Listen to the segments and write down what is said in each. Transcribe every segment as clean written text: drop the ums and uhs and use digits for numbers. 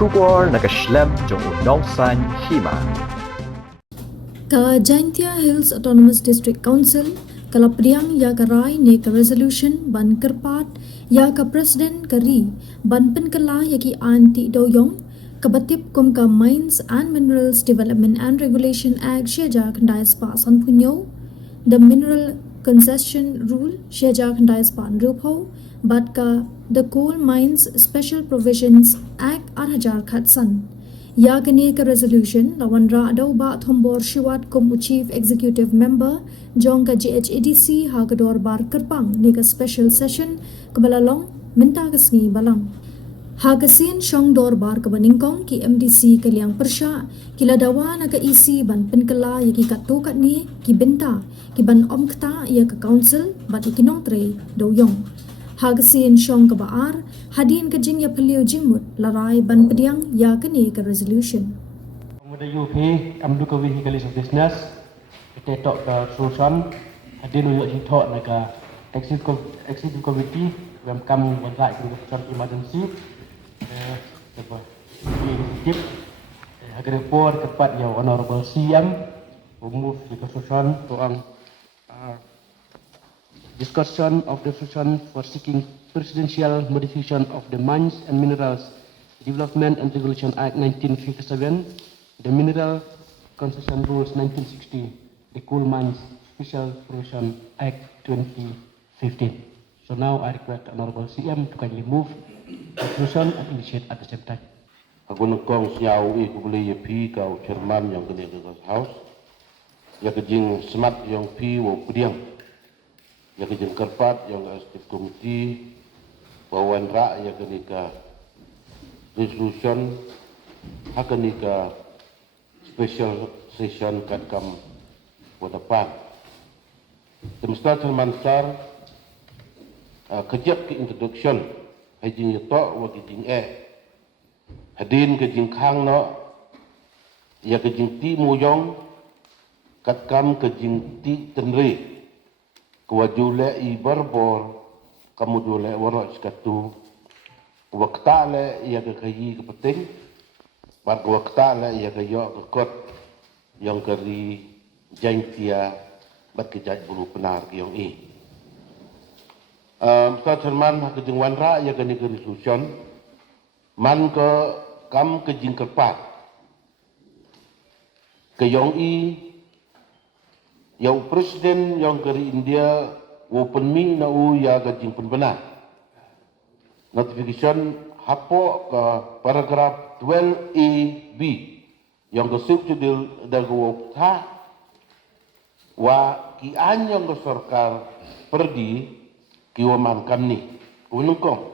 Shubor nakaslem jong unongsan Hima. Ka Jaintia Hills Autonomous District Council kala Pdiang ya ka rai ne ka resolution ban Kyrpad ya ka president ka ri ban Pynkylla ya ki anti Dewïong ka batip kum ka Mines and Minerals Development and Regulation Act Jhadc ndais pa san punyo the Mineral Concession Rule Jhadc ndais pa nrupho bat ka the Coal Mines Special Provisions Act 2000 khatsan ya kini ka resolution lawan ra daw ba thombor shiwat kum chief executive member jong ka GHADC ha ka dor bar Kerpang ni ka special session kabalalong minta kasngi balang ha kasin shong dor bar ka baningkong ki MDC kaliang persya kila dawa na ka isi ban Pynkylla ya ki katukat ni ki benta ki ban omkta ya ka council bat ikinong tre Dewïong ha kasin shong ka baar hadin ka jing ya peliu jingmut larai ban Pdiang ya kini ka resolution Muda UP amdu ka vehicles of business kita tok ka solution hadin uyuk hitok na ka executive committee ram kam wantai ka emergency tip agar report tepat yang honorable CM move the solution to discussion of the solution for seeking presidential modification of the Mines and Minerals Development and Regulation Act 1957, the Mineral Concession Rules 1960, the Coal Mines Special Provision Act 2015. So now I request Honorable CM to kindly move the solution and initiate at the same time. Aku nak kong siau ku boleh pi kau chairman yang kena ke house. Ya kejing smart yang pi wo Pdiang. Ya kejing Kyrpad yang executive committee bawan ra ya kena ke resolution hak kena ke special session kat kam depan. Semesta chairman sar kejap ke introduction hajing yato wa kejing hadin kejing khang no ya kejing ti muyong kat kam kejing ti tenri kwajule I barbor kamu dule warok skatu wakta le ya ke kayi ke penting bat wakta le ya ke yo ke kot yang keri Jaintia bat kejat bulu penar ke yang Ustaz Herman kejing wanra ya ke ni ke resolution man ke kam kejing Kyrpad ke yang yang presiden yang dari India open mi na ya kejing penbenar notification hapo ke paragraf 12A-B yang ke subjudil dagu ta wa ki anyong ke sarkar perdi ki waman kamni unungkong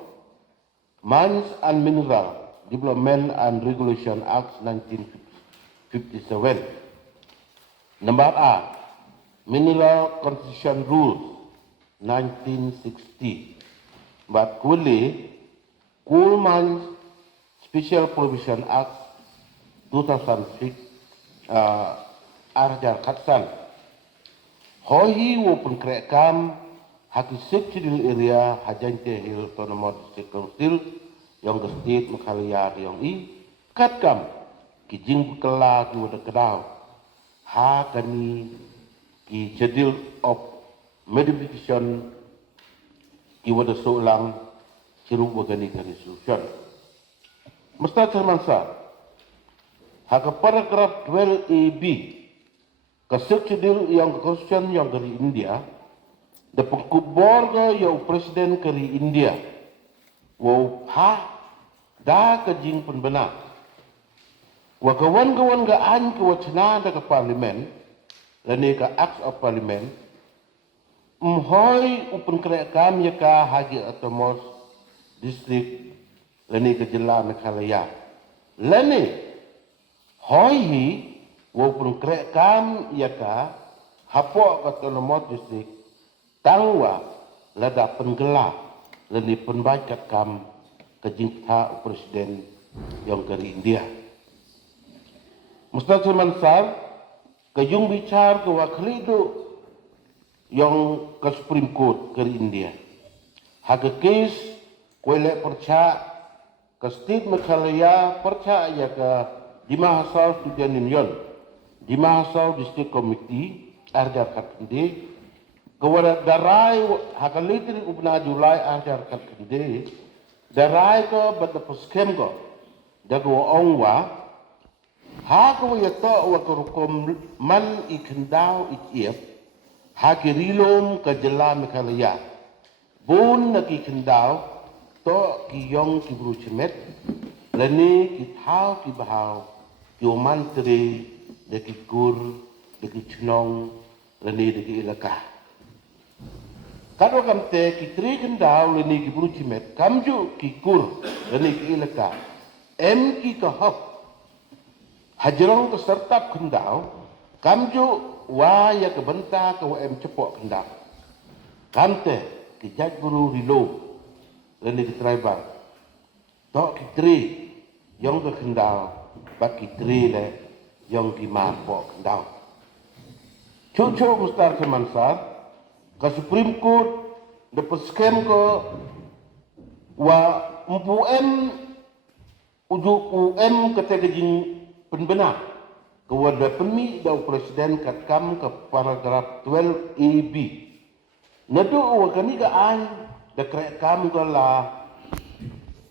Mines and Mineral Development and Regulation Act 1957. Number A, Mineral Concession Rules 1960. But Coal Mines Special Provision Act 2006 Arjar Khatsan. Hoi wopun krekam haki subsidil area Jaintia Hills Autonomous District Council yang ke state Meghalaya yang katkam kijing Pynkylla ki wada kedau ha kani ki schedule of modification ki wada solang siru wagani ka resolution Mustad Salmansa ha ka paragraph 12AB ka schedule yang ke constitution yang dari India the pengkuborga yang presiden keri India wo ha da ka jing penbenar wa kawan-kawan ga an ke wacana da ka parlimen lani ka acts of parliament mhoi upun kerekam ya ka haji atomos district lani ka jela Meghalaya lani hoi hi wo upun kerekam ya ka hapo ka autonomous district tangwa lada Pynkylla lani penbakat kam kejingta presiden yang dari India. Mustad Mansar kejung bicar ke waklidu yang ke Supreme Court dari India. Haga kes kuele perca ke state Meghalaya percaya ke di mahasiswa student union, di mahasiswa district committee arjar kat kende, kewara darai hakalitri ubna Julai arjar kat kende, darai ko bata poskem ko, dago ongwa, ha ko yato wa kurukom man ikendau ikiep, ha kirilom ke jela Meghalaya, bun naki kendau, to ki yong ki bruchemet, leni ki thao ki bahau, ki omantri, de ki kur, de ki chnong, leni de ki ilaka. Kado kamte ki tri kendau leni ki bruchemet, kamju ki kur, leni ki ilaka. Em ki kahop, hajrong ke sertap kendau, kamju wa ya ke benta ke wa em cepok kendau. Kamte ki jaj guru rilo, leni ki tribal. Tok ki tri, yang ke kendau, bak ki tri le, yang ki marpok kendau. Cucu mustar ke mansar, ke Supreme Court, dapat skem ke, wa MPUM, ujuk UM kata kejing penbenar, ke wada pemi dau presiden kat kam ke paragraf 12AB. Nadu wa kani ka an, da krek kam ke la,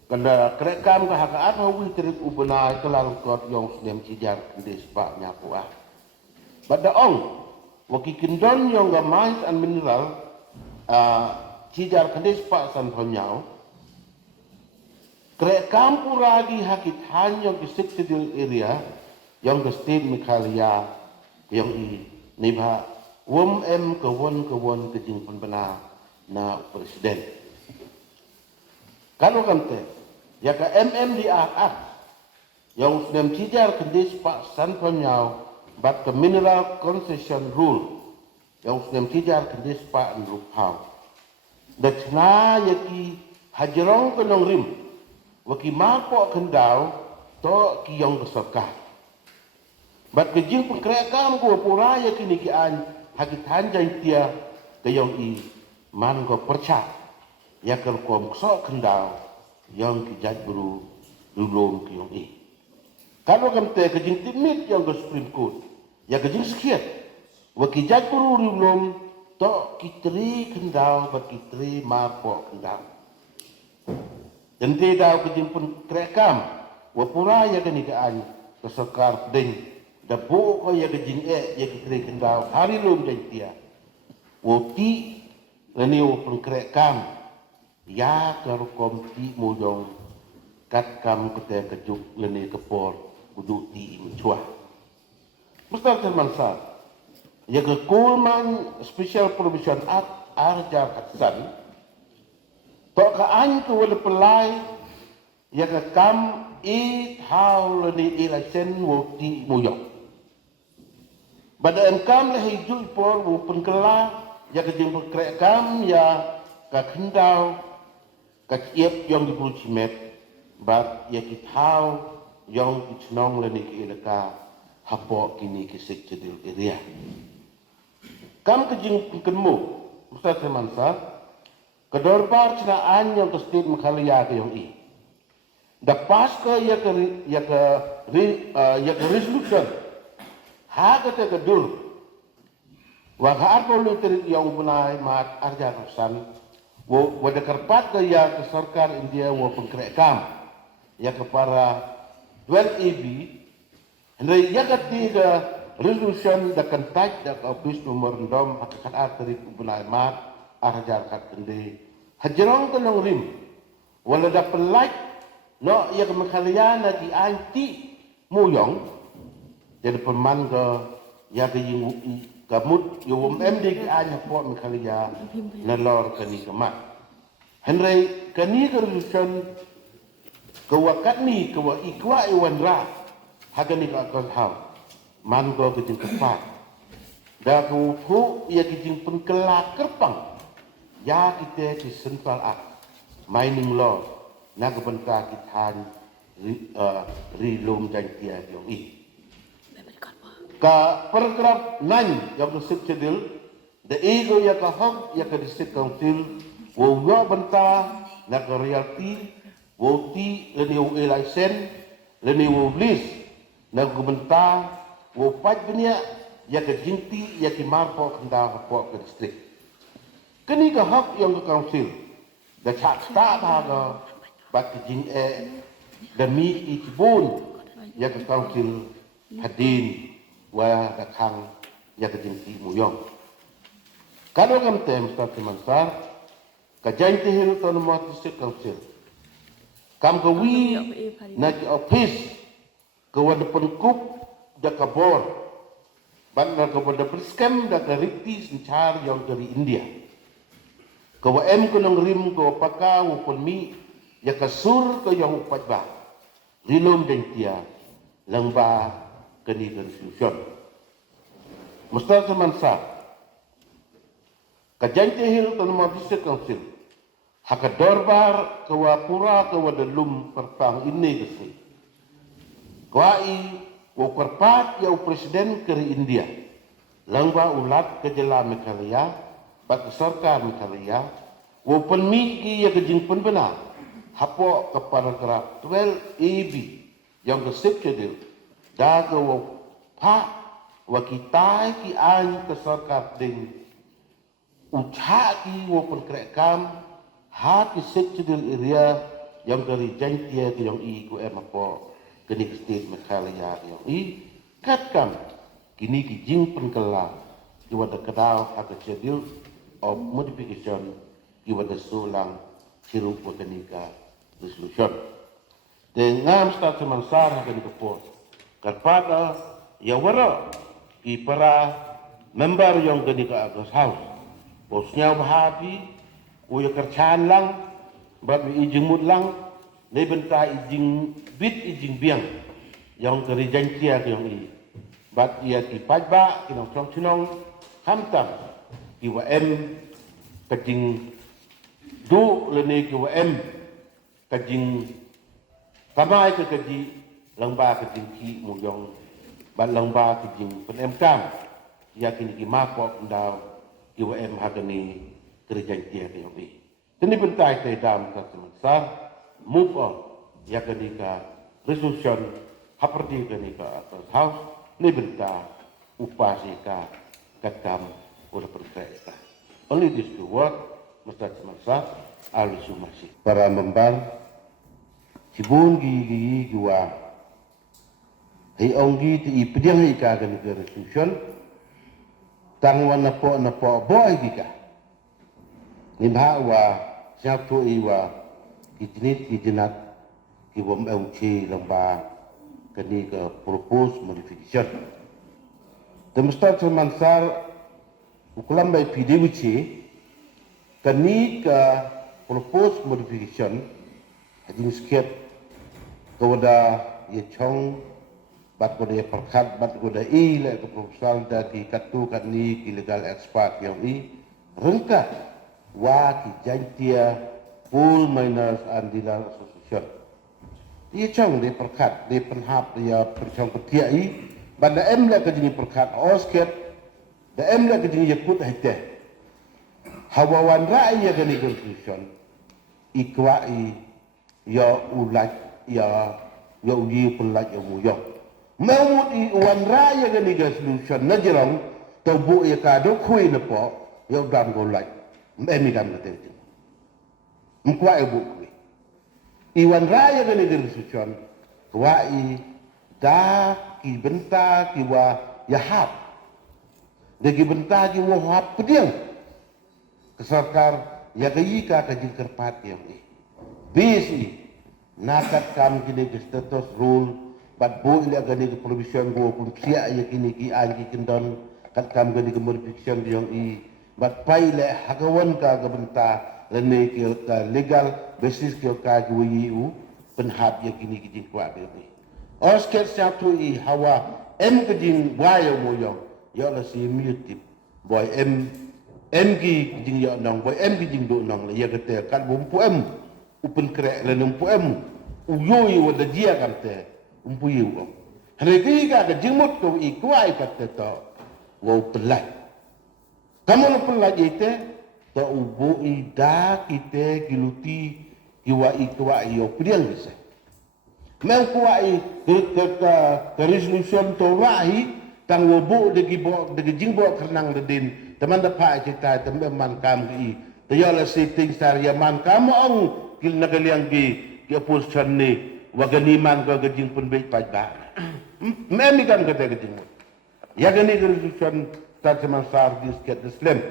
kada krek kam ke hakaat hawi terik ubena kelar kot yang sedem cijar kende sebab nyaku ah. Bada ong, waki kindon yang ga mines and mineral cijar kende sebab san honyau, krek kam puragi hakit hanya ke sectorial area yang ke state Meghalaya yang i nibha em kewon kejing penbenar na presiden. Kalau kamte, ya ka di at yang sedem cijar kendis pak san ponyau bat ke mineral concession rule yang sedem cijar kendis pak nrupau. Dachna yaki hajrong kenong rim, waki mapok kendau to ki yang keserkah. Bat kejing pengkrekam ko pura yaki niki an hakit hanjai tia ke yang i man ko percak ya ker kom sok kendau yang kijat buru dulom ki yang i. Kalau kamte kejing timit yang ke Supreme Court ya kejing sekiat wa kijat buru dulom to kitri kendau bat kitri marpo kendau. Jente dau kejing pun krekam wa pura ya kenikaan kesekar ding da bo ko ya kejing ya kitri kendau hari lom jantia. Wo ti leni wo pengkrekam ya karukom ti mojong kat kam kete kejuk leni kepor kudu ti mencuah. Mustar termansar ya ke Kulman Special Provision Act arjar aksan to ka an ko wala pelai ya ke kam i thau leni election wo ti mojong. Pada engkam lah hijau por wo Pynkylla ya kejeng pengkrekam ya ka kendau ka ciep yang dipulcimet bat ya kitau yang dicnong leni ki elaka hapok kini kisik cedil area. Kam kejeng pengkenmu Ustaz Semansa kedorbar cenaan yang ke state Meghalaya ke yang i. Dapas ke ya ke resolution ha kata kedur wa ha politik yang bunai mat arja rusan wa de Kyrpad ya ke sarkar India wa pengkrekam ya ke para 12AB hendai ya ketiga resolution da kantaj da office nomor ndom hakikat atri bunai mat arja kat kende hajrong kenong rim wala da pelak no ya ke Meghalaya na di anti muyong jadi peman ke ya ke yung kamut yung MD ke anya po Meghalaya nalor kani kemat. Henry kani ke resolution ke wakat ni ke wa ikwa iwan ra hagani ka kau man ko ke jing Kyrpad. Da ku pu ya ke jing Pynkylla kerpang ya kita ke central act mining law na ke benta kitan rilom jantia yung i. Ka paragraf 9 yang kesik cedil the ego ya ka hak ya ka district council wo benta na ka realty wo ti leni wo license leni wo blis na gubenta wo pat benia ya ke jinti ya ki marpo kenda po ke distrik kini ka hak yang ke council da chat sta ba ga bat ke jing demi itibun ya ke council hadin wa da khang ya ke jinti muyong kalau ngam tem sta mansar ka janti hil ton mo distrik council kam ka wi na ki office ka wad penkup da kabor ban na ka wad preskem da ka rikti sinchar yang dari India ka wa em ko nang rim ko paka wo pon mi ya ka sur ko yang upat ba rilom den tia lang ba kani constitution musta semansa ka janti hil ton mo distrik council haka dorbar kawa pura kawa dalum pertang ini kesi. Kawai wo Kyrpad ya presiden keri India. Langba ulat kejela Meghalaya, bak sarkar Meghalaya, wo penmiki ya kejing penbena. Hapo ke paragraf 12 AB yang kesip cedil. Da kawa pak wakitai ki an ke sarkar ding. Ucaki wo penkrekam hati sekcedil area yang dari jantia ke yang i ku apa kini state Meghalaya yang i katkam kini ki jing Pynkylla ki wada kedau hak schedule of modification ki wada sulang sirup kini ka resolution dengan start semansar hak ni kepo Kyrpad ya wara ki para member yang kini ka house bosnya bahati uya kercaan lang, bat ijing mut lang, ne benta ijing bit ijing biang, yang keri jantia yang i, bat ia ki pajba, kinong chong chinong, hamtam, ki wa em, kajing du lene ki wa em, kajing kamai ke kaji langba kajing ki muyong, bat langba kajing pen em kam, ia kini ki mapok ndaw ki wa em hagani kerja dia yang ini. Ini bentai ke dalam semansar move on ya kenika resolution haperti kenika house ini bentai upasika katam oleh perkara. Only this two word mesti semansar alusumasi. Para member cibun gigi gua hei onggi ti Pdiang ika kenika resolution tangwan napo boy gika. Nimha wa siap tu iwa kijinit kijinat kiwam euci lamba kini ke propose modification. Temestar semansar ukulam by PDWC kini ke propose modification hajing sekiat kepada ye chong bat kepada perkat bat kepada le ke proposal dari katu kini illegal expert yang i rengkat wa ki jantia full minors and dealer association. Dia chong dia perkat, dia penhap dia perchong petia i, banda em la ke jini perkat osket, da em la ke jini yakut hite. Hawawan rai ya gani constitution, ikwa i ya ulat ya uji pelat ya muyong. Mau i wan rai ya gani resolution na jerong tabu ya kado kui na po ya dam go like. Emi dam kata itu. Mkwa ibu kui. Iwan raya gani resolution, wai da ki benta ki wa yahap. Dagi benta ki wa hap Pdiang. Kesarkar ya gayi ka kajing Kyrpad yang ni. Bisi nakat kam kini ke status rule bat bo ila gani ke provision bo pun sia ya kini ki anji kendon kat kam gani ke modification yang i bat pai le hagawan ka gabenta lene ki ka legal basis ki ka ju penhap ya kini ki jing kwa be osket sa tu i hawa em ke jing wayo moyo ya la si mutip boy em ki jing ya nong boy em ki jing do nong le ya kete kan bumpu em upen krek le numpu em uyoy wada dia kan te umpu yu hare ki ka jing mot to i kwai ka te to wo pelai. Kamu nak pelaj ite, tak ubu ida kita kiluti kuai yo Pdiang bisa. Mau kuai ke resolution to rahi tang wo bo de jingbo kernang de din teman da pa kita tembe man kam gi to yo la sitting star ya man kam ong kil nagaliang gi opposition ni wagani man ko gajing pun be pa ba memi kan kata gajing ya gani resolution ta teman sar dis ket islam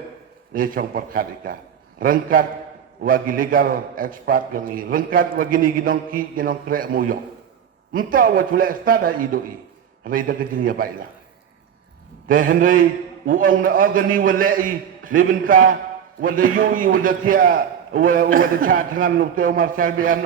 ni chong por khadika rangkat wagi legal expert yang i rangkat wagi ni ginong krek moyo entah wa chule stada idoi rei da gajing ya baiklah te henry uong na organi walei lebenta wada yui wada tia wada cha tangan lu te Umar Salbian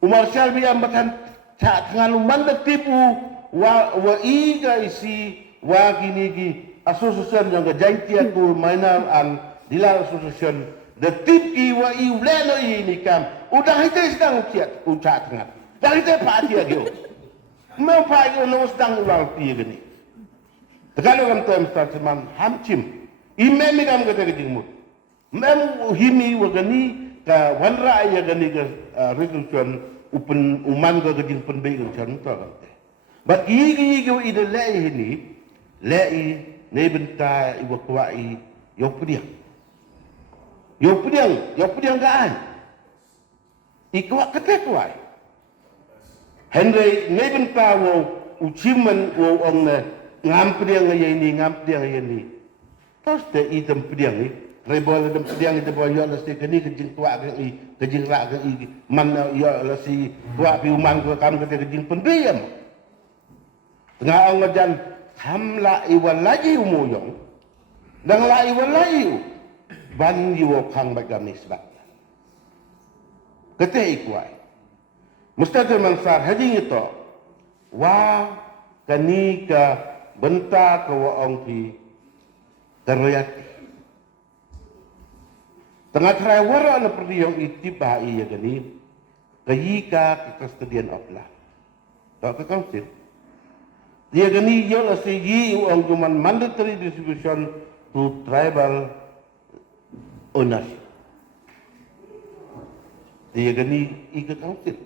Umar Salbian bahkan cha tangan lu manda tipu wa iga isi wa gini gi association yang gajaitia tu minor and dilar association the tip i wa i uleno i ni kam udah itu sedang kiat uca tangan dah itu pak dia gyo mau pak gyo no sedang ulang pi gini Tegalo kam tem statement hamchim. Imemi kam kata kejingmut. Mem himi wagani ka wanra ya gani ka resolution upen uman ka kejing penbei kan contoh kam te. But igi ide lei ini lei ne benta iwa kwai yo Pdiang. Yo Pdiang gaan. Ikwa kata kwai. Henry ne benta wo uciman wo ong ngam Pdiang ini tos te item Pdiang ni rebol dem Pdiang itu boyo la si kini kejing tua ke i kejing rak ke i man yo la si tua pi umang ko kam ke kejing pendiam tengah ang ngajan hamla iwal lagi umuyong dang la iwal lagi ban yo khang bagam ni sebab kete ikwai mustaqil mansar hajing itu wa kani ka benta ke waong pi terlihat tengah terai wara na Pdiang itiba iya gani kayika custodian of law tak ke council dia gani yo la sigi uang cuman mandatory distribution to tribal ownership dia gani ika council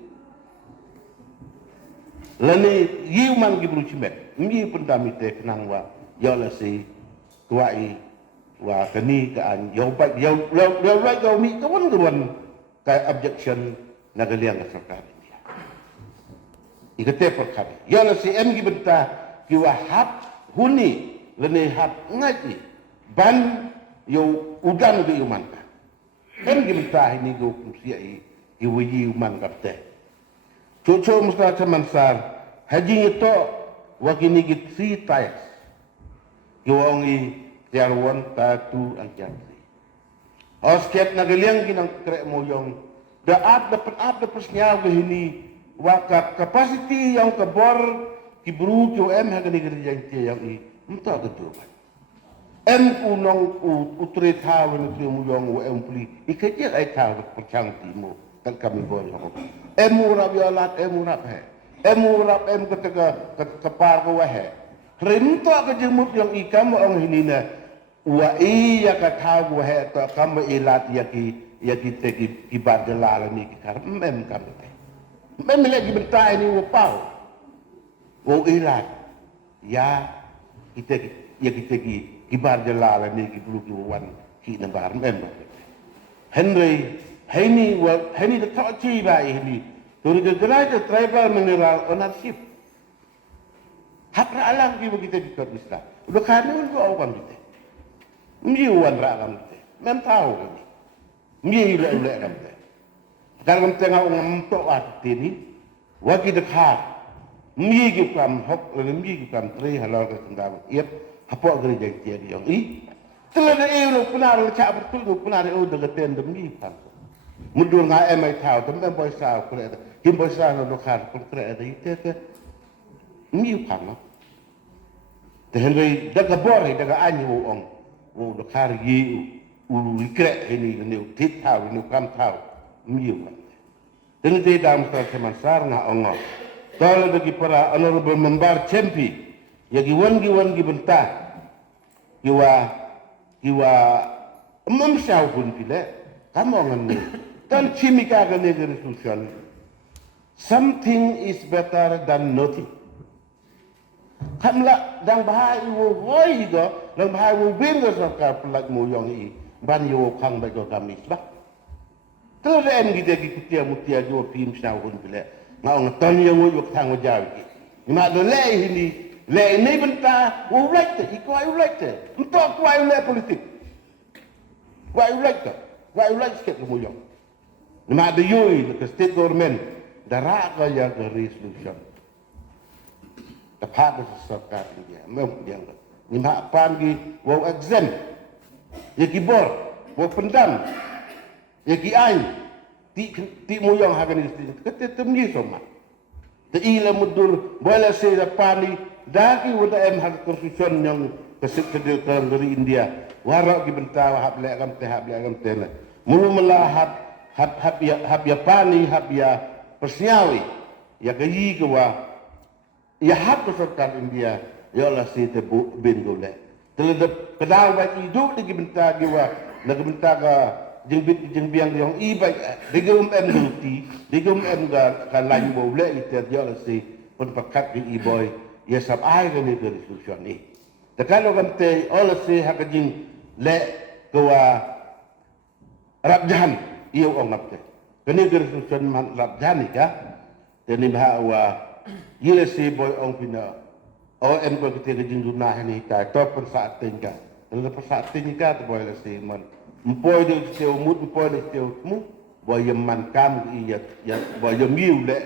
lani yiu man gibru cimet mi pendami te kenang wa yo la si tuai wa kani ka an yo ba yo right go mi kawan ka objection na galiang sarkar India ikate perkara yo la si em gibenta ki wa hap huni lani hap ngaji ban yo udan ge yuman ka em gibenta ini go kumsia i yiu man kapte Cucu mustahil mansar haji itu wakini git 3 times. Yuangi tiar 1, tiar 2, and tiar 3. Osket nagaliang ginang krek moyong. Dapat persnya ini waka capacity yang kebor kibru jo em hagani gerjang yang i entah keturunan. Em unong utre tawen tu moyong wa em puli ikaje ai taw percang timo kan kami bolong. Emurap yolat emurap he emurap em kepar ko he rinto ke jemut yang ikam ong hinina wa iya ka thaw he to kam ilat yaki te ki badala ni kar mem kam te mem lagi bentai ni wo pau wo ilat ya kita ki badala ni ki bulu ki wan ki nambar mem Henry the top chi ba ini to recognize the tribal mineral ownership hak alam ki kita di Kyrpad udah kanun ko awam kita miuan rakam kita mem tahu kami miu le ram kita kalau tengah untuk waktu ini wagi dekat miu ki kam hok le miu ki kam tri halal ke tendang iep apa gereja dia yang i telana lu penar cak betul penar udah ketendem miu kan mundur ngai emai tahu tempat boy sah kure kim boy sah no lokal kure ada itu ke miu kan te henry daga bore daga anyu ong wo lokal yi ulu ikre ini ni tit tahu ni kam tahu miu kan dengan dia dalam seman sar na ongo tol bagi para honorable member champi yagi wan bentah kiwa emam syau pun pile kamu ngan Dan chimika gani resolution. Something is better than nothing. Kamla dang bahai wo hoi go, dang bahai wo bin go sarkar pelat mo yong i, ban yo kang ba go kami ba. Kalau ada en kita kita mutia jo pim sa hun bele. Ngau ngon yang wo yok tang wo jaw ki. Ma do le ini benta wo right te, iko ai right te. Entok ko ai le politik. Why right te? Why right sikit mo yong. Ma do yoi the state government darak ga ya resolution. Dapat sarkar India, memang ni mak pangi wow exam, ya kibor, wow pendam, ya kiai, ti moyang hagan ini, kete temui sama. Ti ilah mudur, boleh saya pani, daki wada hak konstitusi yang kesekedil dari India, warak ki bentah hab lekam teh na. Mulu melah hab ya pani, hab ya persiawi, ya gayi kewa. Ya hak sarkar India ya Allah si te bin gole terhadap kedau baik hidup di benta giwa na benta ka jeng biang yang i baik digum duty digum ga kan lain boleh itu ya Allah si pun pakat di boy ya sab ai ga ni resolution ni kalau kan te Allah si hak jeng le gawa rabjan iyo ongap te kini resolution man rabjan ni ka teni bahwa Yile si boy ong pina, en boy kita kejing dunah ni ta, top saat tinggal. Kalau saat tinggal tu boy le si man, empoy dia si umut, empoy dia si umut, boy yang man kam iya, ya boy yang miu le,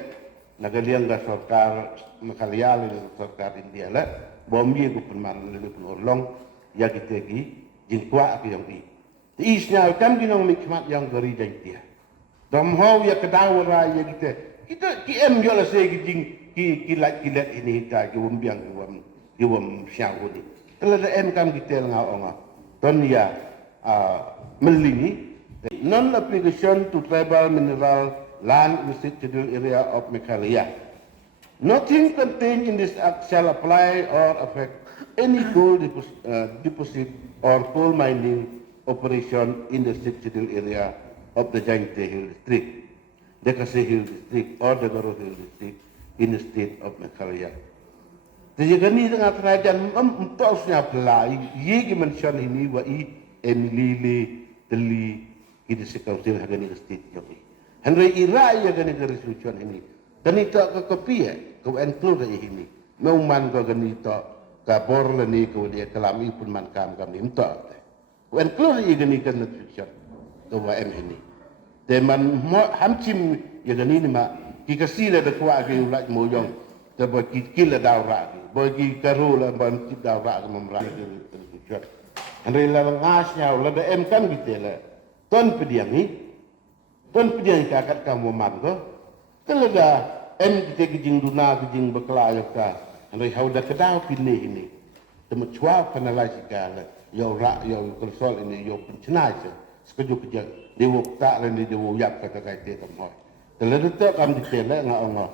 nagaliang ga sarkar makalial le sarkar India le, boy miu ku penman le pun orlong, ya kita ki jingkwa ke yang i. Isnya kam ginong mikmat yang gari dia. Dom how ya kedawara ya kita em yo la se ki lat ini ta ki wambiang ki wam syang ni tela da em kam kita nga onga ton ya melini non application to tribal mineral land residual area of Pynkylla. Nothing contained in this act shall apply or affect any coal deposit or coal mining operation in the residual area of the Jhadc Hill District, the Kasih Hill District or the Garo Hill District in the state of Pynkylla. Jadi kami dengan kerajaan mentosnya pelai, ye mention ini wa emilili teli kita sekautil hagani state joki. Henry irai ya gani resolution ini. Dan itu ke kopi ke include ini. Memang ko gani to ka borle ni ko dia kelami pun man kam kami entok. Ko include gani kan resolution to wa ini. Teman hamcim ya gani ni ma kikasila da kwa ke ulaj moyong te boy kila dawra boy ki karula ban ki dawra memra resolution. Henry la ngasnya la da em kan bitela. Ton Pdiang ni Tuan Pdiang kakat kamu man ko talaga em kita kijing duna kijing bekla ka andai hauda kedau pinne ini temu chua panalai sikala yo ra yo konsol ini yo pencenai sekeju kerja dewo tak le ni dewo yak kata kait te kamoi talaga tu kam ditela nga ongo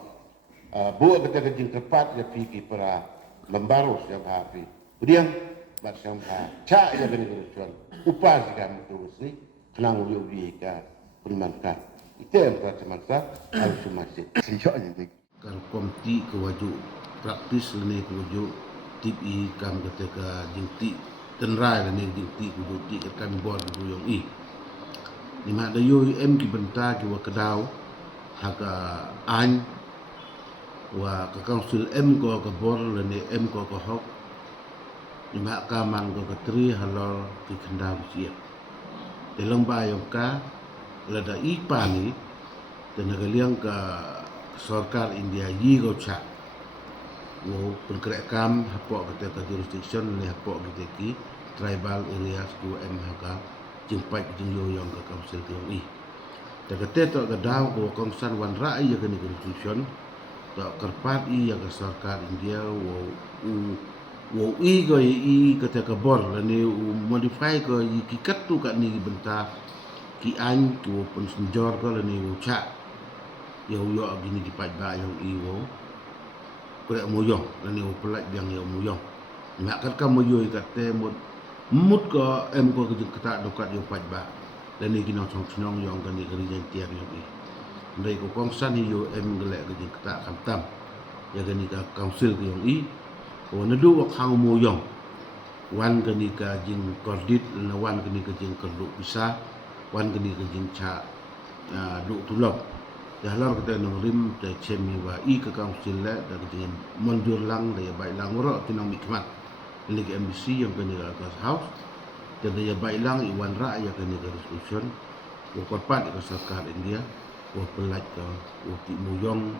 bu kita kijing Kyrpad ya piki para lembaros ya hapi Pdiang bat sampa cha ya gani konsol upas kami terus ni kenang yo biika penmankan itu yang terasa harus masih sejauhnya kalau komiti kewaju praktis lene kewaju tipi kam ketika jingti tenrai lene jingti kudu ti kami buat Dewïong i ni mak da yo em ki benta ki wa kedau haka an wa ka council em ko ka bor lene em ko ka hok ni mak kaman ko ka tri halal ki kendam siap dalam bayang ka lada ipani tenaga liang ka sarkar India yi go cha wo pergerakan hapok kata jurisdiction ni hapok kita ki tribal areas ku em haka jimpai Dewïong ka council Dewïong i daga teto ka daw ko kongsan wan rai ya kan jurisdiction to Kyrpad i ya ka sarkar India wo i go i kata ka bor ni modify ko i kikat tu kat ni bentar ki an tu pun senjor ko ni wo cha yo gini di pajba yang i wo kurek moyong ni wo pelat yang yo moyong nak kat ka moyo kat te mut ko em ko kata dokat yo pajba dan ni kena chong yang kan ni kali yang tiang yang ni ndai ko kong san ni yo em gelek ke jing kata kam tam ya kan ni ka council ke yang i ko na du wak hang mo yong wan kan ni ka jing kordit na wan kan ni ka jing kerlu bisa wan kan ni ka jing cha du tulok ya lar kata nang rim te chemi wa i ka council la da jing monjur lang da ya bai lang ro tinang mikmat ni ke MBC yang kan ni ka house jadi ya bailang iwan ra ya kan ni resolution wo korpat ke sarkar India wo pelaj ke wo ti muyong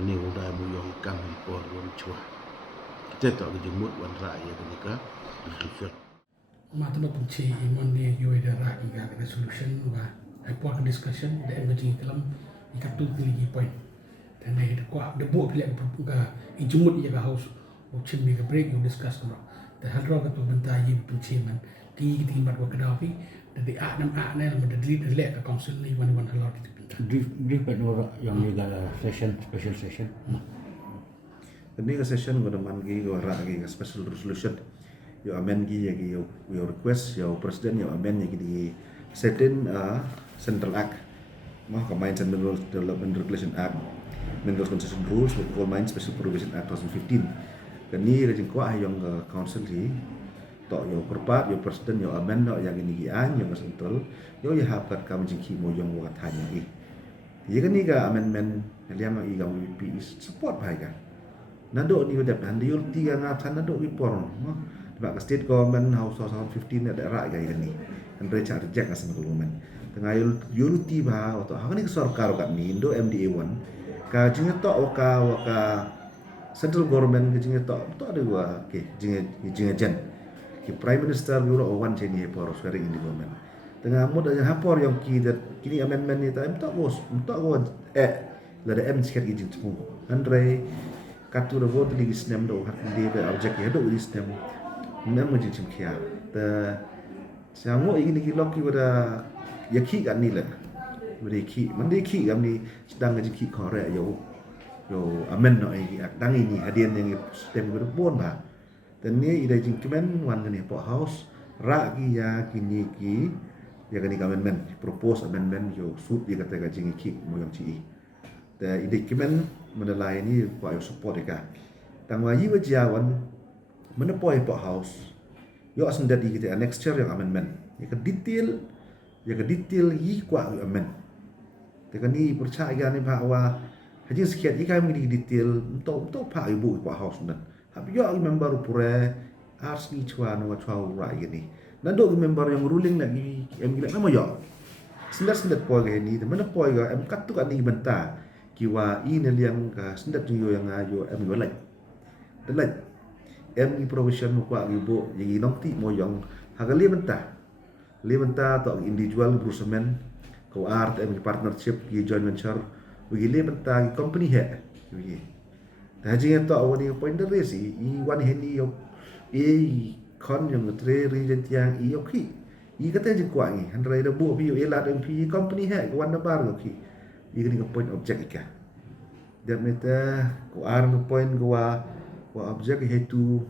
ni wo dai muyong kan ni por wo chua kita tak ke jemut wan ra ya kan ni ka resolution matno punci imon ni yo ida ra ki ga resolution wa ai por discussion da emerging kalam ikatu pilih point dan ai da kwa da bo pilih ga ijumut ya ga house wo chimmi ga break you discuss no da hadro ga tu bentai punci man di mat wa kadawi dari nam nam da delete le ka council ni wan halal di pinta brief penora yang juga session special session ini ke session guna mangi go ra gi special resolution yo amen gi ya gi yo request yo president yo amen ya gi di certain central act mah combined and mineral development regulation act mineral concession rules with coal mine special provision act 2015 kani rejeng kwa yang council hi tok yo Kyrpad yo president yo amen no yang ini gian yo central yo ya hapat kam jingki mo yong wa thanya i ye kan ni ga amendment liam i ga WP support bai ga nado ni dep han yo tiga ngap san nado ki por no ba state government house 2015 ada ra ga ni kan recha reject as government tengah yo ti ba to ha ni sarkar ka ni indo MDA1 ka jinga tok ka central government ke jinga tok ada wa ke jinga jen ki prime minister euro one cheni por swearing in the government tengah mud ada hapor yang kini amendment ni tak bos la da em sikat gijin tu andre katu da vote ligi snem do hat dia ke object ya do di snem mem mo jin kia ta samo ini ki lokki wada yaki kan ni la wada ki mandi ki gam ni sedang ngaji ki kore yo amen no ai dang ini hadian yang stem wada bon ba dan ni ida jingkimen wan ni po house ra ki ya kini ki ya kani amendment propose amendment yo suit dia kata gajing ki mo yang ci ta ida kimen menelai ni po yo support ka tangwa yi wajia wan menepoi po house yo asendat di kita next year yang amendment ya ke detail yi kwa amendment ta kani percaya ni bahwa hajing sekian yi kami di detail untuk pak ibu kwa house nan Habis yo member pure ars ni chua no chua right ni. Nando member yang ruling lagi em gila nama yo. Sendat poi ke ni, mana poi ga em kat tu kan ni benta. Kiwa ini liang ka sendat yo yang ayo em go like. Delai. Em ni provision mo kwa gibo yang nongti mo yang hagali benta. Le benta to individual berusamen ko art em partnership ki joint venture. Bagi le benta company he. Haji yang tak awak ni point dari si, iwan heni yo, kon yang tre region tiang oki, kata je kuat ni, handrai dah buat pi elat MP company he, kawan nabar oki, ni point objek ika. Dan meta kuar point gua objek itu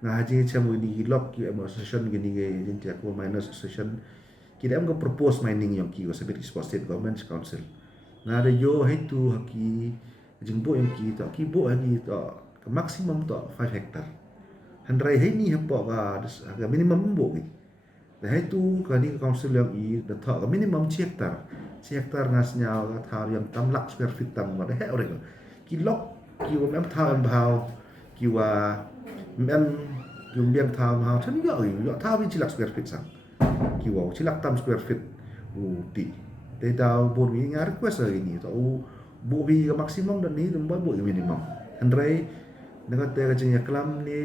ngah haji macam ni lock ki association gini ke jintia ko minus association, kita am propose mining yang ki was a bit state government council. Ngah ada yo itu haki jengbo yang kita kibo ani to maksimum to 5 hektar handrai hai ni hapo ga minimum bo ni dah itu kani council yang i the to minimum 6 hektar ngasnya ga thar yang 6 lakh square feet tam ga he ore ki lok ki wa mem thar em bhau ki wa mem yung biang thar bhau chan yo thar bi 6 lakh square feet sang ki wa 6 lakh tam square feet ti te dau bo ni ngar request ini to bubi ke maksimum dan ni tempat buat ke minimum. Andrai dengan te kajengnya kelam ni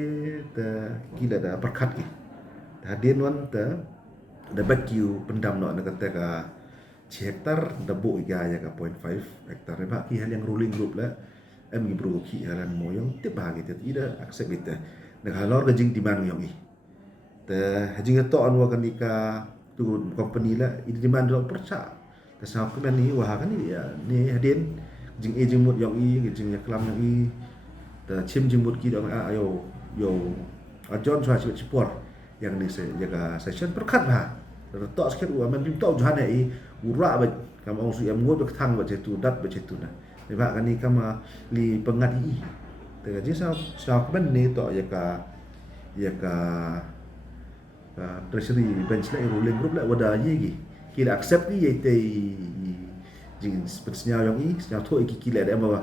te kila dah perkat ki. Hadin wan te dapat kiu pendam no dengan te ka 6 hektar dah buat iga ya ka 0.5 hektar. Ba ki hal yang ruling group la em gi bro ki haran moyong te ba ki te ida accept itu. Dengan halor kajeng demand yang i. Te hajing to anwa kan ka tu company la i demand do perca. Kesal komen ni wah kan ni ya ni hadin jing jimut yang i jing ya kelam yang i ta chim jimut ki dong ayo yo ajon chua chipor yang ni se jaga session perkat ba tok sikit amen pim tok Jhadc ai ura ba kam ong su em ngot ba thang ba cetu dat ba cetu na ni ba kan ni kama li pengat i te ji sa ben ni tok ya ka treasury bench la ruling group la wada ye gi kila accept ni ye te jing spesial yang i senyal thoi ki kila da ba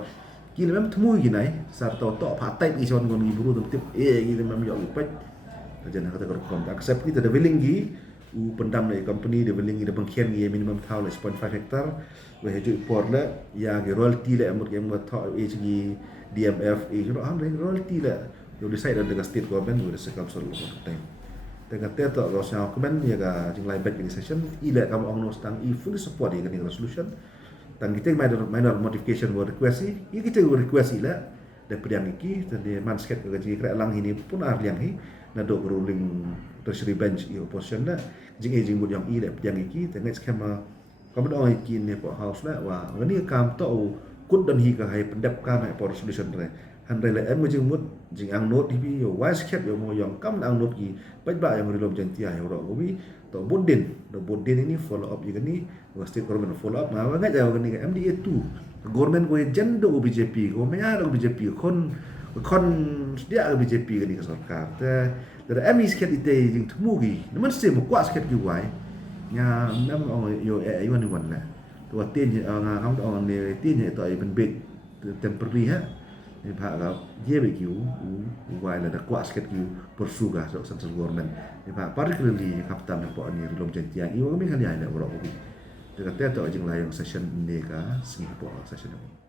kila mem temu gi nai sa tok pha tai i son gon gi buru tip gi mem yo pet jadi kata kom accept kita da willing gi pendam dari company dia willing dia bangkian gi minimum thau 0.5 hektar we heju por la ya gi royalty la amut yang thau e gi DMF e jo han royalty la yo decide on the state government with the council of the time dengan teto lo sa komen ya ga jing lai back session ila kam ong no stang I fully support the resolution dan kita minor modification wa request I kita request ila da Pdiang iki tadi man sket ga ji kra lang ini pun ar liang hi na do ruling treasury bench I opposition la jing bud yang I da Pdiang iki the next kama kam do iki ne po house la wa ngani kam to kut dan hi ka hai pendap kam po resolution re han re la em jing mud jing ang note hi yo wise sket yo mo yang kam ang note ki pai ba yang rilom jantia yo ro gobi to bodin ini follow up ni wa state government follow up ma ngai ja ni MDA 2 government ko jendo BJP ko me ya BJP kon dia BJP ni ka sarkar te da MI sket ite jing tumugi naman se mo kwa sket ki wai nya nam ong yo e yo ni wan na to tin nga kam ong ni tin he to ai ben big temporary ha ni ba ga ye be ki wai la da kwa sket ki porsuga so central government ni ba particularly kaptam po ni rilom jantia I wa mi kan ya na ro ko de ka te to jing la yang session ni ka singi po session ni